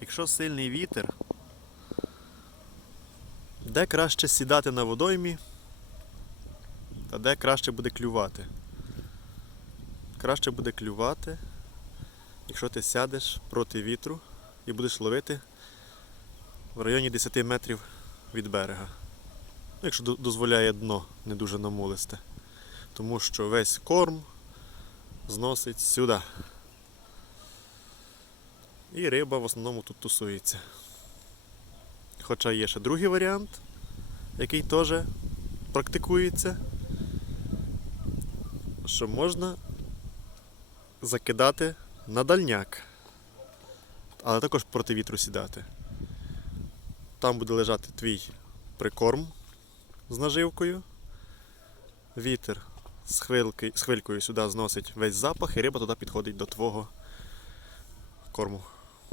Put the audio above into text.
Якщо сильний вітер, де краще сідати на водоймі, та де краще буде клювати? Краще буде клювати, якщо ти сядеш проти вітру і будеш ловити в районі 10 метрів від берега. Ну, якщо дозволяє дно не дуже намулисте. Тому що весь корм зносить сюди. І риба в основному тут тусується. Хоча є ще другий варіант, який теж практикується, що можна закидати на дальняк, але також проти вітру сідати. Там буде лежати твій прикорм з наживкою. Вітер з, хвилки, з хвилькою сюди зносить весь запах, і риба туди підходить до твого корму.